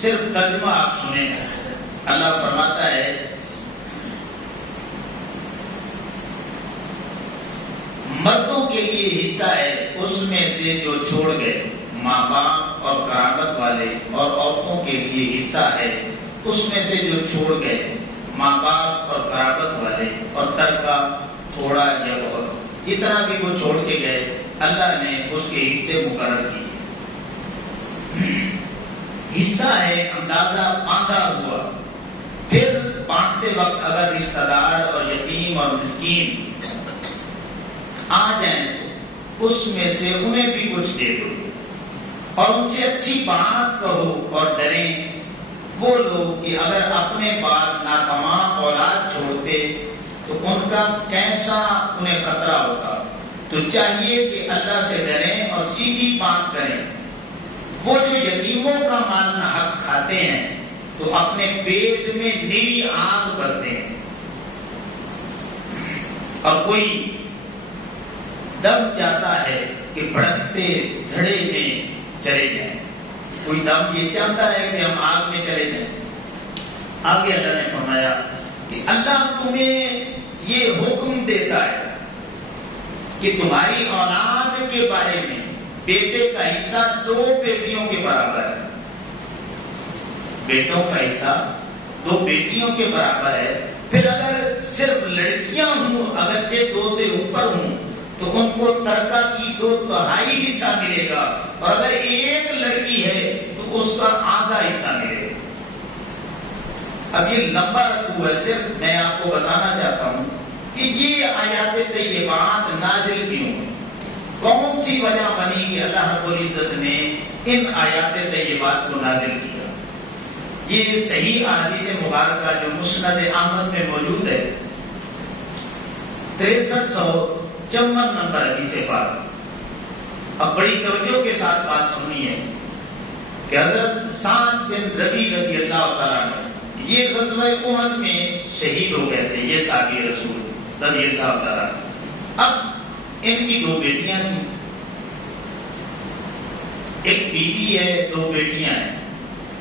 صرف ترجمہ آپ سنیں۔ اللہ فرماتا ہے مردوں کے لیے حصہ ہے اس میں سے جو چھوڑ گئے، ماں باپ اور قرابت والے، اور عورتوں کے لیے حصہ ہے اس میں سے جو چھوڑ گئے، ماں باپ اور قرابت والے، اور ترکہ تھوڑا یا بہت، جتنا بھی وہ چھوڑ کے گئے اللہ نے اس کے حصے مقرر کیے۔ حصہ ہے اندازہ باندھا ہوا، پھر بانٹتے وقت اگر رشتہ دار اور یتیم اور مسکین آ جائیں تو اس میں سے انہیں بھی کچھ دے دو، اور ان سے اچھی بات کہو اور ڈریں وہ لوگ کہ اگر اپنے بعد ناکاواں اولاد چھوڑتے تو ان کا کیسا انہیں خطرہ ہوتا۔ تو چاہیے کہ اللہ سے ڈریں اور سیدھی بات کریں۔ وہ جو یتیموں کا مال ناحق کھاتے ہیں تو اپنے پیٹ میں نیری آگ بھرتے ہیں، اور کوئی دم چاہتا ہے کہ بھڑکتے دھڑے میں چلے جائیں، کوئی دم یہ چاہتا ہے کہ ہم آگ میں چلے جائیں۔ آگے اللہ نے فرمایا کہ اللہ تمہیں یہ حکم دیتا ہے کہ تمہاری اولاد کے بارے میں بیٹے کا حصہ 2 بیٹیوں کے برابر ہے، بیٹوں کا حصہ 2 بیٹیوں کے برابر ہے۔ پھر اگر صرف لڑکیاں ہوں، اگرچہ 2 سے اوپر ہوں، تو ان کو ترکہ کی 2/3 حصہ ملے گا، اور اگر ایک لڑکی ہے تو اس کا آدھا حصہ ملے گا۔ اب یہ لمبا رکھو ہے، صرف میں آپ کو بتانا چاہتا ہوں کہ یہ آیات طیبات نازل کیوں ہیں۔ کون سی وجہ بنی کہ اللہ رب العزت نے ان آیات طیبات کو نازل کیا؟ یہ صحیح احادیث مبارکہ جو مسند احمد میں موجود ہے، 6354 نمبر حدیث پاک۔ اب بڑی توجہ کے ساتھ بات سننی ہے کہ حضرت سعد بن ربیع رضی اللہ تعالیٰ عنہ یہ غزوہ احد میں شہید ہو گئے تھے، یہ صحابی رسول رضی اللہ تعالیٰ عنہ۔ اب ان کی 2 بیٹیاں تھیں، ایک بیوی ہے، 2 بیٹیاں ہیں۔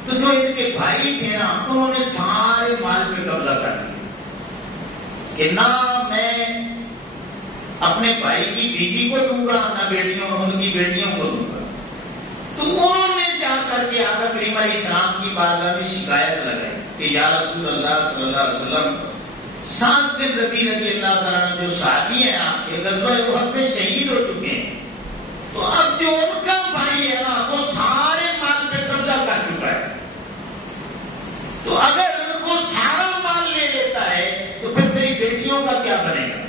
تو جو ان کے بھائی تھے نا، انہوں نے سارے مال پہ قبضہ کر لیا کہ نہ میں اپنے بھائی کی بیوی کو دوں گا، نہ ان کی بیٹیوں کو دوں گا۔ تو انہوں نے جا کر کے آقا کریم علیہ السلام کی بارگاہ میں شکایت لگائی کہ یا رسول اللہ صلی اللہ علیہ وسلم، سعد بن ربیع رضی اللہ تعالیٰ عنہ جو صحابی ہیں آپ کے، غزوہ احد میں شہید ہو چکے ہیں، تو اب جو ان کا بھائی ہے نا وہ سارے مال پہ قبضہ کر چکا ہے، تو اگر وہ سارا مال لے لیتا ہے تو پھر میری بیٹیوں کا کیا بنے گا؟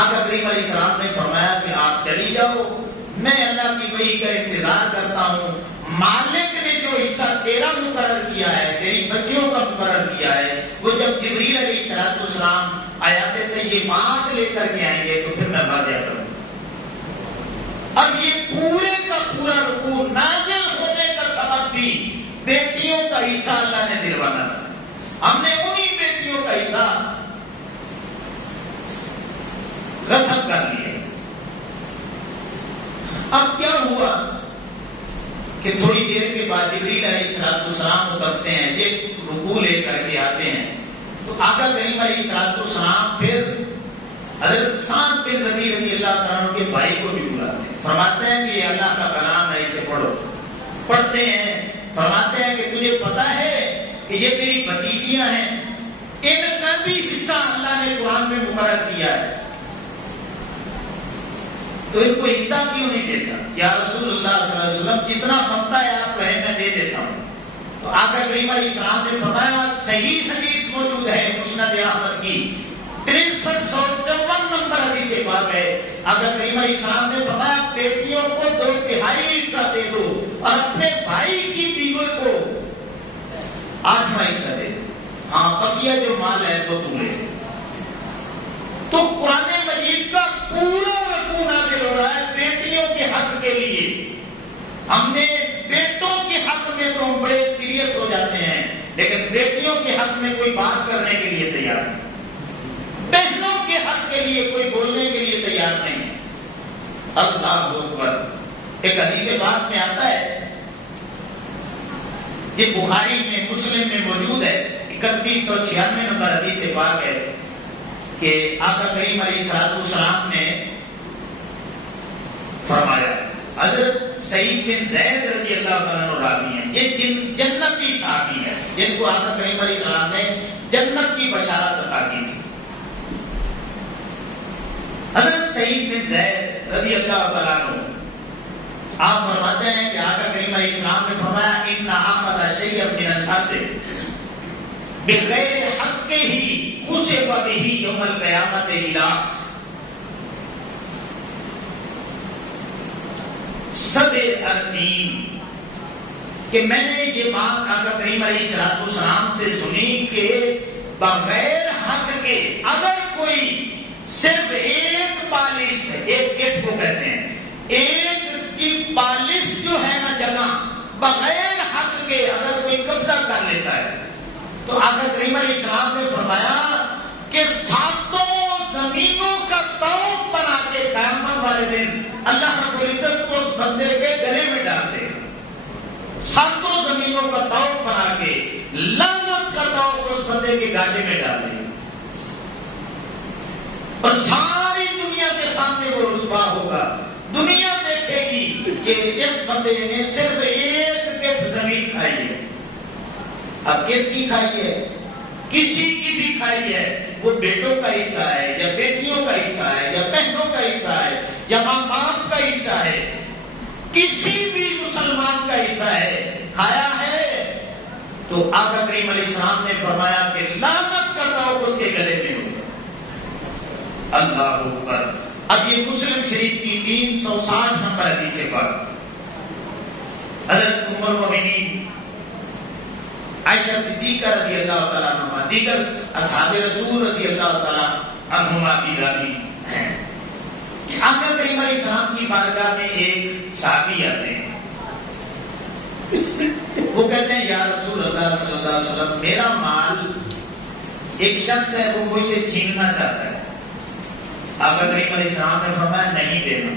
آقا کریم علیہ السلام نے فرمایا کہ آپ چلی جاؤ، میں اللہ کی وحی کا انتظار کرتا ہوں۔ مالک نے جو حصہ تیرا مقرر کیا ہے، تیری بچیوں کا مقرر کیا ہے، وہ جب جبریل علیہ السلام آیات طیبات لے کر کے آئیں گے تو پھر میں واضح کروں۔ اب یہ پورے کا پورا رکوع نازل ہونے کا سبب بھی بیٹیوں کا حصہ اللہ نے دلوانا تھا۔ ہم نے انہی بیٹیوں کا حصہ غصب کر لیا۔ اب کیا ہوا کہ تھوڑی دیر کے بعد جبریل علیہ السلام اترتے ہیں، یہ رکوع لے کر کے آتے ہیں، تو آقا کریم علیہ السلام پھر حضرت سعد بن ربیع رضی اللہ تعالیٰ عنہ کے بھائی کو بھی بلاتے ہیں، فرماتے ہیں کہ یہ اللہ کا کلام ہے، اسے پڑھو۔ پڑھتے ہیں، فرماتے ہیں کہ تجھے پتا ہے کہ یہ تیری بھتیجیاں ہیں، ان کا بھی حصہ اللہ نے قرآن میں مقرر کیا ہے، تو ان کو حصہ کیوں نہیں دیتا؟ یا رسول اللہ صلی اللہ علیہ وسلم جتنا بنتا ہے آپ کہیں میں دے دیتا ہوں۔ تو آقا کریم علیہ السلام نے فرمایا، صحیح حدیث موجود ہے مسند احمد کی 6354 نمبر حدیث پاک ہے، آقا کریم علیہ السلام نے فرمایا بیٹیوں کو 2/3 حصہ دے دو اور اپنے بھائی کی بیوی کو 8واں حصہ دے دو، ہاں بقیہ جو مال ہے وہ تم لے۔ تو قرآن مجید کا پورا رکوع نازل ہو رہا ہے بیٹیوں کے حق کے لیے۔ ہم نے بیٹوں کے حق میں تو ہم بڑے سیریس ہو جاتے ہیں، لیکن بیٹیوں کے حق میں کوئی بات کرنے کے لیے تیار نہیں، بہنوں کے حق کے لیے کوئی بولنے کے لیے تیار نہیں۔ اللہ اکبر۔ ایک حدیث پاک میں آتا ہے، یہ بخاری میں مسلم میں موجود ہے، 3196 نمبر حدیث پاک ہے کہ آقا کریم علیہ السلام نے فرمایا، حضرت سعید بن زید رضی اللہ عنہ راوی ہیں، یہ جنتی صحابی ہیں جن کو آقا کریم علیہ السلام نے جنت کی بشارت عطا کی تھی۔ حضرت سعید بن زید رضی اللہ عنہ آپ فرماتے ہیں کہ آقا کریم علیہ السلام نے فرمایا، ان اخذ شیئا من الارض بغیر حقہ خسف بہ یوم القیامت الہ سبع الدین، کہ میں نے یہ بات آقا کریم علیہ السلام سے سنی کہ بغیر حق کے اگر کوئی صرف ایک پالش ہے، ایک گیٹ کو کہتے ہیں، ایک کی پالش جو ہے نا جگہ بغیر حق کے اگر کوئی قبضہ کر لیتا ہے، تو آقا کریم علیہ السلام نے فرمایا کہ 7 زمینوں کا طوق بنا کے قیامت والے دن اللہ رب العزت کو اس بندے کے گلے میں ڈال دے، 7 زمینوں کا طوق بنا کے لعنت کا طوق اس بندے کے گالے میں ڈال دے، اور ساری دنیا کے سامنے وہ رسوا ہوگا۔ دنیا دیکھے گی کہ اس بندے نے صرف ایک گٹھ زمین کھائی ہے۔ اب کس کی کھائی ہے؟ کسی کی بھی کھائی ہے، وہ بیٹوں کا حصہ ہے یا بیٹیوں کا حصہ ہے یا بہنوں کا حصہ ہے یا ماں باپ کا حصہ ہے، کسی بھی مسلمان کا حصہ ہے، کھایا ہے، تو آقا کریم علیہ السلام نے فرمایا کہ لعنت کا طوق اس کے گلے میں ہوگا۔ اللہ اکبر۔ اب یہ مسلم شریف کی 360 نمبر حدیث پاک حضرت ام المؤمنین عائشہ صدیقہ رضی اللہ تعالیٰ عنہ دیگر اصحاب رسول رضی اللہ تعالیٰ عنہما کی راوی ہیں کہ آقا کریم علیہ السلام کی بارگاہ میں ایک صحابی آتے ہیں، وہ کہتے ہیں یا رسول اللہ صلی اللہ علیہ وسلم میرا مال ایک شخص ہے وہ مجھ سے چھیننا چاہتا ہے۔ آقا کریم علیہ السلام نے فرمایا نہیں دینا۔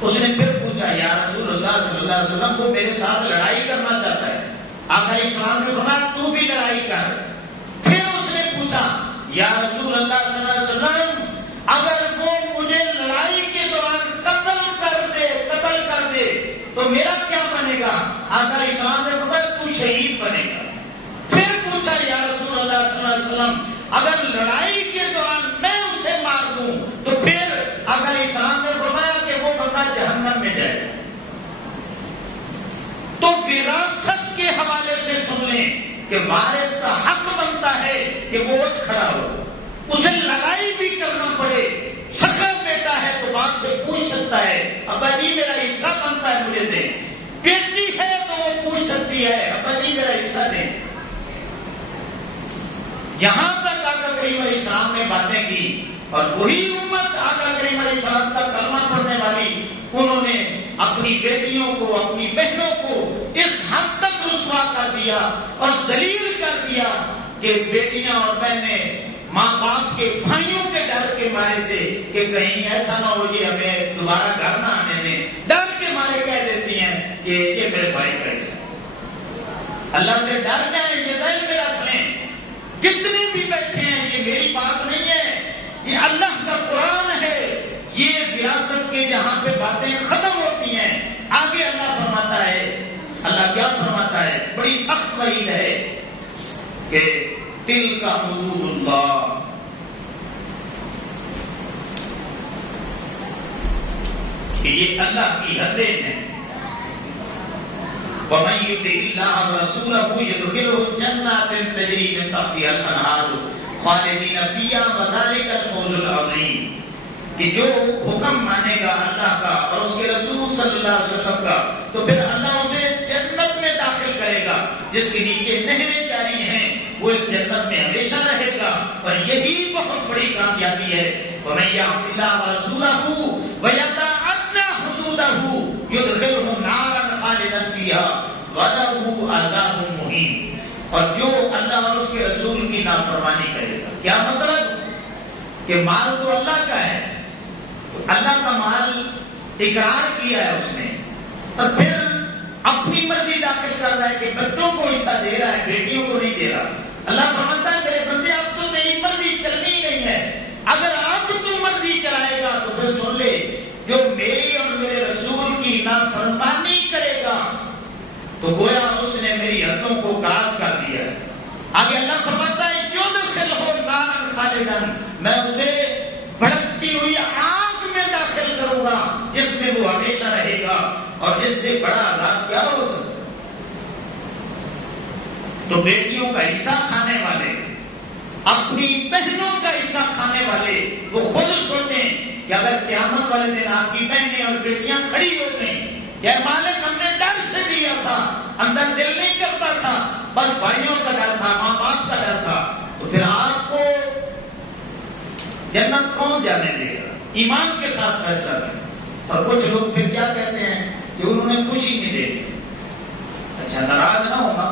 اس نے پھر پوچھا یا رسول اللہ صلی اللہ علیہ وسلم وہ میرے ساتھ لڑائی کرنا چاہتا ہے۔ آقا علیہ السلام نے فرمایا تو بھی لڑائی کر۔ پھر اس نے پوچھا یا رسول اللہ صلی اللہ علیہ وسلم اگر وہ مجھے لڑائی کے دوران قتل کر دے تو میرا کیا بنے گا؟ آقا علیہ السلام نے فرمایا تو شہید بنے گا۔ پھر پوچھا یا رسول اللہ صلی اللہ علیہ وسلم اگر لڑائی کے دوران میں اسے مار دوں تو پھر آقا علیہ السلام نے فرمایا کہ وہ بندہ جہنم میں جائے۔ تو وراثت کے حوالے سے سن لیں کہ وارث کا حق بنتا ہے کہ وہ اٹھ کھڑا ہو، اسے لڑائی بھی کرنا پڑے، سگا بیٹا ہے تو باپ سے پوچھ سکتا ہے ابا جی میرا حصہ بنتا ہے مجھے دیں، بیٹی ہے تو وہ پوچھ سکتی ہے ابا جی میرا حصہ دیں۔ یہاں تک آقا کریم علیہ السلام نے باتیں کی اور وہی امت آقا کریم علیہ السلام کا کلمہ پڑھنے والی انہوں نے اپنی بیٹیوں کو اپنی بہنوں کو اس حد تک رسوا کر دیا اور ذلیل کر دیا کہ بیٹیاں اور بہنیں ماں باپ کے بھائیوں کے ڈر کے مارے سے کہ کہیں ایسا نہ ہو یہ ہمیں دوبارہ گھر نہ آنے دیں، ڈر کے مارے کہہ دیتی ہیں کہ یہ میرے بھائی کا حصہ۔ اللہ سے ڈر جائیں، یہ دل میں رکھ لیں، جتنے بھی بیٹھے ہیں یہ میری بات نہیں ہے، یہ اللہ کا قرآن ہے، یہ وراثت کے جہاں پہ باتیں ختم ہوتی ہیں آگے اللہ فرماتا ہے، اللہ کیا فرماتا ہے؟ بڑی سخت وعید ہے کہ تلک حدود اللہ، کہ یہ اللہ کی حدیں ہیں۔ وَمَن يُطِعِ اللَّهَ وَرَسُولَهُ يُدْخِلْهُ جَنَّاتٍ تَجْرِي مِن تَحْتِهَا الْأَنْهَارُ خَالِدِينَ فِيهَا وَذَلِكَ الْفَوْزُ الْعَظِيمُ، کہ جو حکم مانے گا اللہ کا اور اس کے رسول صلی اللہ علیہ وسلم کا تو پھر اللہ اسے جنت میں داخل کرے گا جس کے نیچے نہریں جاری ہیں، وہ اس جنت میں ہمیشہ رہے گا، اور یہی بہت بڑی کامیابی ہے۔ وَمَن يَعْصِ اللَّهَ وَرَسُولَهُ وَيَتَعَدَّ حُدُودَهُ يُدْخِلْهُ نَارًا خَالِدًا فِيهَا وَلَهُ عَذَابٌ مُهِينٌ، اور جو اللہ اور اس کے رسول کی نافرمانی کرے گا، کیا مطلب کہ مال تو اللہ کا ہے، اللہ کا مال اقرار کیا ہے اس نے، اور پھر اپنی مرضی داخل کر رہا ہے کہ بچوں کو حصہ دے رہا ہے، بیٹیوں کو نہیں دے رہا۔ اللہ فرماتا ہے میرے بندے اب تو میری مرضی چلنی نہیں ہے، اگر اب تو مرضی چلائے گا تو پھر سن لے جو میری اور میرے رسول کی نافرمانی کرے گا تو گویا اس نے میری حدوں کو کراس کر دیا ہے۔ آگے اللہ فرماتا ہے یدخلہ نارا خالدا، میں اسے بھڑکتی ہوئی آگ میں داخل کروں گا جس میں وہ ہمیشہ رہے گا، اور اس سے بڑا عذاب کیا ہو سکتا ہے؟ تو بیٹیوں کا حصہ کھانے والے، اپنی بہنوں کا حصہ کھانے والے وہ خود سوچیں کہ اگر قیامت والے دن آپ کی بہنیں اور بیٹیاں کھڑی ہو گئیں کہ مالک ہم نے ڈر سے دیا تھا، اندر دل نہیں کرتا تھا، بس بھائیوں کا ڈر تھا، ماں باپ کا ڈر تھا، تو پھر آپ کو جنت کون جانے دے گا؟ ایمان کے ساتھ فیصلہ کریں۔ اور کچھ لوگ پھر کیا کہتے ہیں کہ انہوں نے خوشی نہیں دے دی۔ اچھا ناراض نہ ہونا،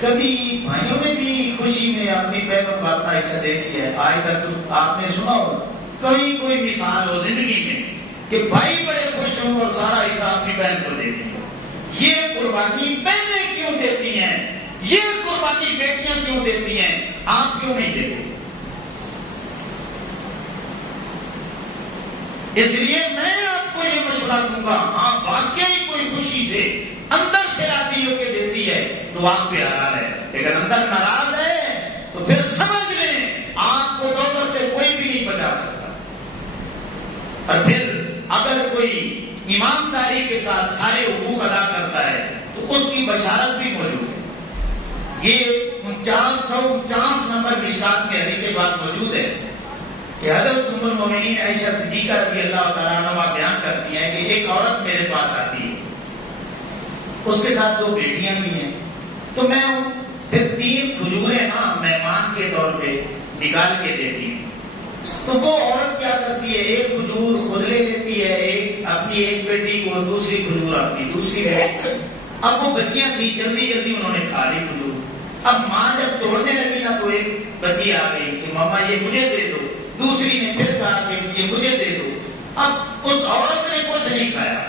کبھی بھائیوں نے بھی خوشی میں اپنی بہنوں کو اپنا حصہ دے دیا ہے۔ آج تک تو آپ نے سنا ہوگا کہیں کوئی مثال ہو زندگی میں کہ بھائی بڑے خوش ہوں اور سارا حصہ اپنی بہن کو دے دیں۔ یہ قربانی بہنیں کیوں دیتی ہیں؟ یہ قربانی بیٹیاں کیوں دیتی ہیں؟ آپ کیوں نہیں دیتے؟ اس لیے میں آپ کو یہ مشورہ دوں گا، آپ واقعی کوئی خوشی سے اندر سے راضی ہو کے دیتی ہے تو آپ پہ حلال ہے، لیکن اندر ناراض ہے تو پھر سمجھ لیں آپ کو دوزخ سے کوئی بھی نہیں بچا سکتا۔ اور پھر اگر کوئی ایمانداری کے ساتھ سارے حقوق ادا کرتا ہے تو اس کی بشارت بھی موجود ہے۔ یہ 4949 نمبر مشکات میں حدیث بات موجود ہے کہ حضرت ام المومنین عائشہ صدیقہ رضی اللہ تعالیٰ عنہ بیان کرتی ہیں کہ ایک عورت میرے پاس آتی ہے، اس کے ساتھ 2 بیٹیاں بھی ہیں، تو میں پھر 3 کھجوریں مہمان کے طور پہ نکال کے دیتی ہوں۔ تو وہ عورت کیا کرتی ہے، ایک کھجور خود لے لیتی ہے، اپنی ایک بیٹی کو، دوسری کھجور اپنی دوسری بیٹی کو۔ اب وہ بچیاں تھیں، جلدی جلدی انہوں نے کھا لی کھجور۔ اب ماں جب توڑنے لگی نا تو ایک بچی آ گئی کہ ماما یہ مجھے دے دو، دوسری نے پھر کہا کہ یہ مجھے دے دو۔ اب اس عورت نے کچھ نہیں کھایا،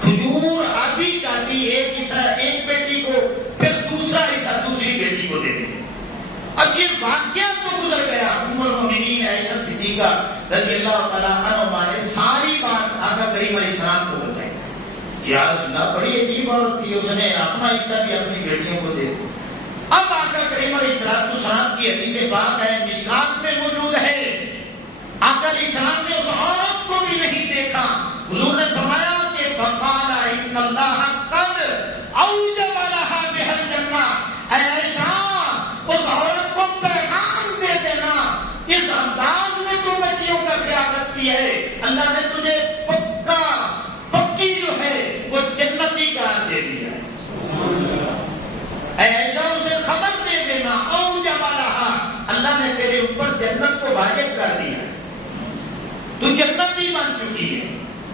کھجور آدھی کاٹی، ایک حصہ ایک بیٹی کو، پھر دوسرا حصہ دوسری بیٹی کو دے دیا۔ اب یہ واقعہ تو گزر گیا، ام المومنین عائشہ صدیقہ رضی اللہ تعالیٰ عنہا نے ساری بات آقا کریم علیہ السلام کو بتائی۔ یا رسول اللہ، بڑی عجیب عورت تھی، اس نے اپنا حصہ بھی اپنی بیٹیوں کو دے دیا۔ اب آقا کریم علیہ السلام کی حدیث پاک ہے، مشکات میں موجود ہے، آقا علیہ السلام نے اس عورت کو بھی نہیں دیکھا۔ حضور نے فرمایا کہ فقال ان اللہ قد اوجب لها بها الجنہ، اے عائشہ اس عورت کو پیغام دے دینا، اس انداز میں تو بچیوں کا خیال رکھتی ہے، اللہ نے تجھے پکی جو ہے وہ جنتی قرار دے دیا ہے۔ اے عائشہ اسے خبر دے دینا، اوجب لها، اللہ نے تیرے اوپر جنت کو واجب کر دیا، تو جنتی بن چکی ہے۔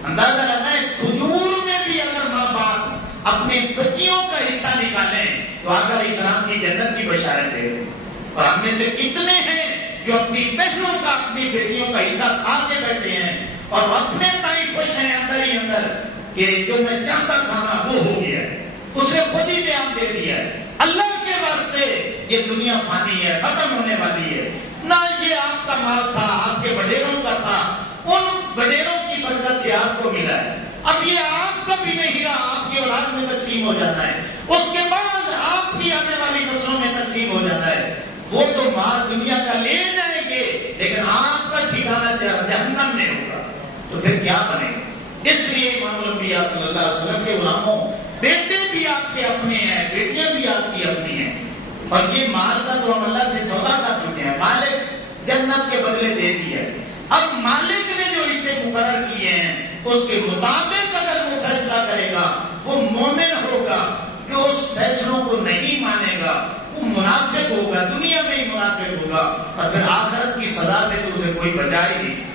اندازہ لگائیں، کھجور میں بھی اگر ماں باپ اپنے بچیوں کا حصہ نکالیں تو آقا علیہ السلام کی جنت کی بشارت دے رہے ہیں۔ اور ہم میں سے کتنے ہیں جو اپنی بہنوں کا، اپنی بیٹیوں کا حصہ کھا کے بیٹھے ہیں اور اپنے تائیں خوش ہیں اندر ہی اندر کہ جو میں چاہتا تھا نا وہ ہو گیا ہے، اس نے خود ہی بیان دے دیا ہے۔ اللہ کے واسطے یہ دنیا فانی ہے، ختم ہونے والی ہے، نہ یہ آپ کا مال تھا، آپ کے وڈیروں کا تھا، ان وڈیروں کی برکت سے آپ کو ملا ہے، اب یہ آپ کا بھی نہیں رہا، آپ کی اولاد میں تقسیم ہو جانا ہے، اس کے بعد آپ کی آنے والی نسلوں میں تقسیم ہو جانا ہے۔ وہ تو مال دنیا کا لے جائیں گے لیکن آپ کا ٹھکانہ جہنم میں ہوگا، تو پھر کیا بنے گا؟ اس لیے امام الانبیاء صلی اللہ علیہ وسلم کے غلاموں، بیٹے بھی آپ کے اپنے ہیں، بیٹیاں بھی آپ کی اپنی ہیں، اور یہ مال کا تو ہم اللہ سے سودا کر چکے ہیں، مالک جنت کے بدلے دے دیا ہے۔ اب مالک نے جو اسے مقرر کیے ہیں اس کے مطابق اگر وہ فیصلہ کرے گا وہ مومن ہوگا، جو اس فیصلوں کو نہیں مانے گا وہ منافق ہوگا، دنیا میں ہی منافق ہوگا، اور پھر آخرت کی سزا سے تو اسے کوئی بچا ہی نہیں سکتا۔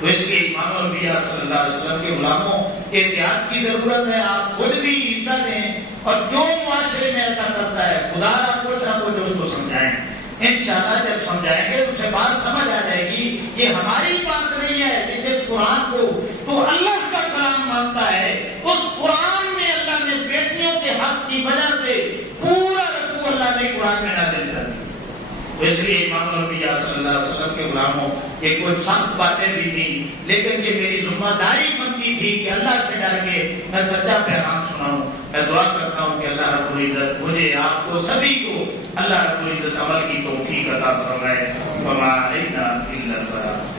تو اس لیے امام الانبیاء صلی اللہ علیہ وسلم کے غلاموں احتیاط کی ضرورت ہے، آپ خود بھی حصہ دیں، اور جو معاشرے میں ایسا کرتا ہے خدا نہ کچھ اس کو سمجھائیں۔ انشاءاللہ جب سمجھائیں گے تو اسے بات سمجھ آ جائے گی، یہ ہماری بات نہیں ہے کہ جس قرآن کو تو اللہ کا کلام مانتا ہے، اس قرآن میں اللہ نے بیٹیوں کے حق کی وجہ سے پورا رکوع اللہ نے قرآن میں نازل کر دیا۔ تو اس لیے امام الانبیاء صلی اللہ علیہ وسلم کے غلاموں، یہ کوئی سخت باتیں بھی تھیں لیکن یہ میری ذمہ داری بنتی تھی کہ اللہ سے ڈر کے میں سچا پیغام سناؤں۔ میں دعا کرتا ہوں کہ اللہ رب العزت مجھے، آپ کو، سبھی کو اللہ رب العزت عمل کی توفیق عطا فرمائے۔ وما علینا الا البلاغ۔